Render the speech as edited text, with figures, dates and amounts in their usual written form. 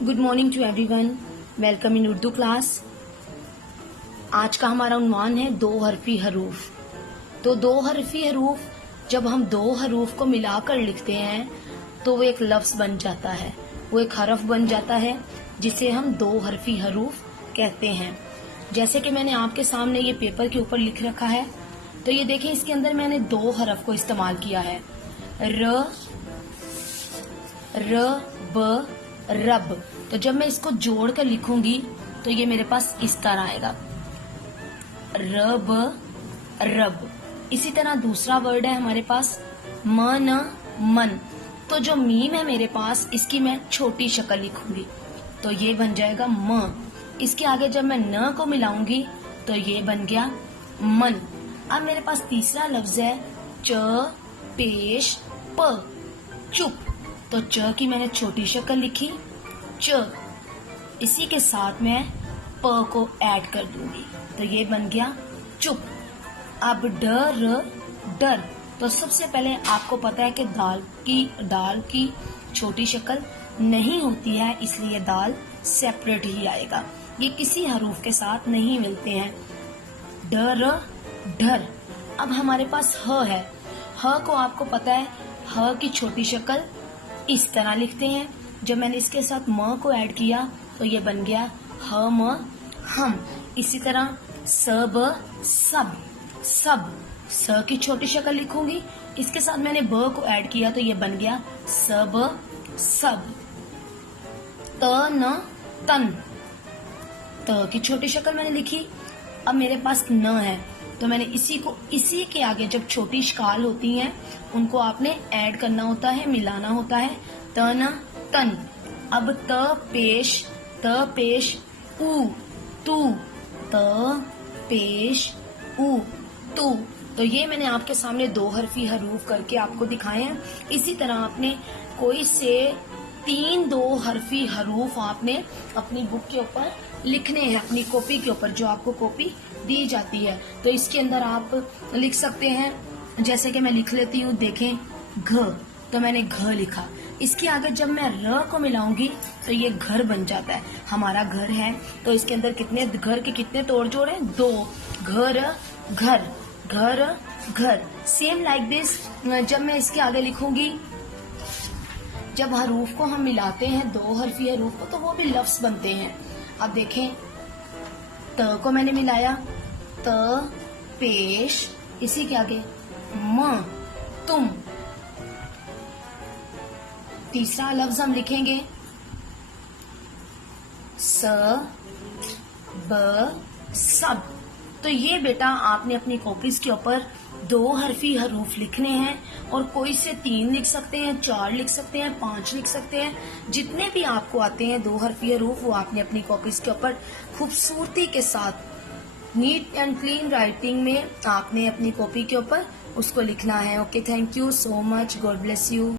Good morning to everyone. Welcome in Urdu class. आज का हमारा उन्वान है दो हरफी हरूफ। तो दो हरफी हरूफ जब हम दो हरूफ को मिलाकर लिखते हैं तो वो एक लफ्ज बन जाता है, वो एक हरफ बन जाता है जिसे हम दो हरफी हरूफ कहते हैं। जैसे कि मैंने आपके सामने ये पेपर के ऊपर लिख रखा है, तो ये देखें इसके अंदर मैंने दो हरफ को इस्तेमाल किया है, र ब रब। तो जब मैं इसको जोड़ कर लिखूंगी तो ये मेरे पास इस तरह आएगा, रब रब। इसी तरह दूसरा वर्ड है हमारे पास मन मन। तो जो मीम है मेरे पास, इसकी मैं छोटी शक्ल लिखूंगी तो ये बन जाएगा म। इसके आगे जब मैं न को मिलाऊंगी तो ये बन गया मन। अब मेरे पास तीसरा लफ्ज है च पेश प, चुप। तो च की मैंने छोटी शक्ल लिखी च, इसी के साथ मैं प को ऐड कर दूंगी तो ये बन गया चुप। अब डर डर। तो सबसे पहले आपको पता है कि दाल की छोटी शक्ल नहीं होती है, इसलिए दाल सेपरेट ही आएगा, ये किसी हरूफ के साथ नहीं मिलते हैं। डर ढर। अब हमारे पास ह है, ह को आपको पता है ह की छोटी शक्ल इस तरह लिखते हैं। जब मैंने इसके साथ म को ऐड किया तो ये बन गया ह म हम। इसी तरह सब सब सब, स की छोटी शक्ल लिखूंगी, इसके साथ मैंने ब को ऐड किया तो ये बन गया सब सब। त न तन, त की छोटी शक्ल मैंने लिखी। अब मेरे पास न है तो मैंने इसी के आगे जब छोटी शकाल होती हैं उनको आपने ऐड करना होता है, मिलाना होता है, तन तन। अब त पेश उ तू, त पेश उ तू। तो ये मैंने आपके सामने दो हरफी हरूफ करके आपको दिखाए हैं। इसी तरह आपने कोई से 3 दो हरफी हरूफ आपने अपनी बुक के ऊपर लिखने हैं, अपनी कॉपी के ऊपर जो आपको कॉपी दी जाती है। तो इसके अंदर आप लिख सकते हैं, जैसे कि मैं लिख लेती हूँ, देखें घ। तो मैंने घ लिखा, इसके आगे जब मैं र को मिलाऊंगी तो ये घर बन जाता है। हमारा घर है तो इसके अंदर कितने घर के कितने तोड़ जोड़ हैं, 2। घर घर घर घर। सेम लाइक दिस जब मैं इसके आगे लिखूंगी, जब हरूफ को हम मिलाते हैं दो हरफी हरूफ को तो वो भी लफ्ज बनते हैं। अब देखें त को मैंने मिलाया, त पेश, इसी के आगे म तुम। तीसरा लफ्ज हम लिखेंगे स ब सब। तो ये बेटा आपने अपनी कॉपीज के ऊपर दो हरफी हरूफ लिखने हैं, और कोई से 3 लिख सकते हैं, 4 लिख सकते हैं, 5 लिख सकते हैं, जितने भी आपको आते हैं दो हरफी हरूफ वो आपने अपनी कॉपीज के ऊपर खूबसूरती के साथ नीट एंड क्लीन राइटिंग में आपने अपनी कॉपी के ऊपर उसको लिखना है। Okay, thank you so much, God bless you.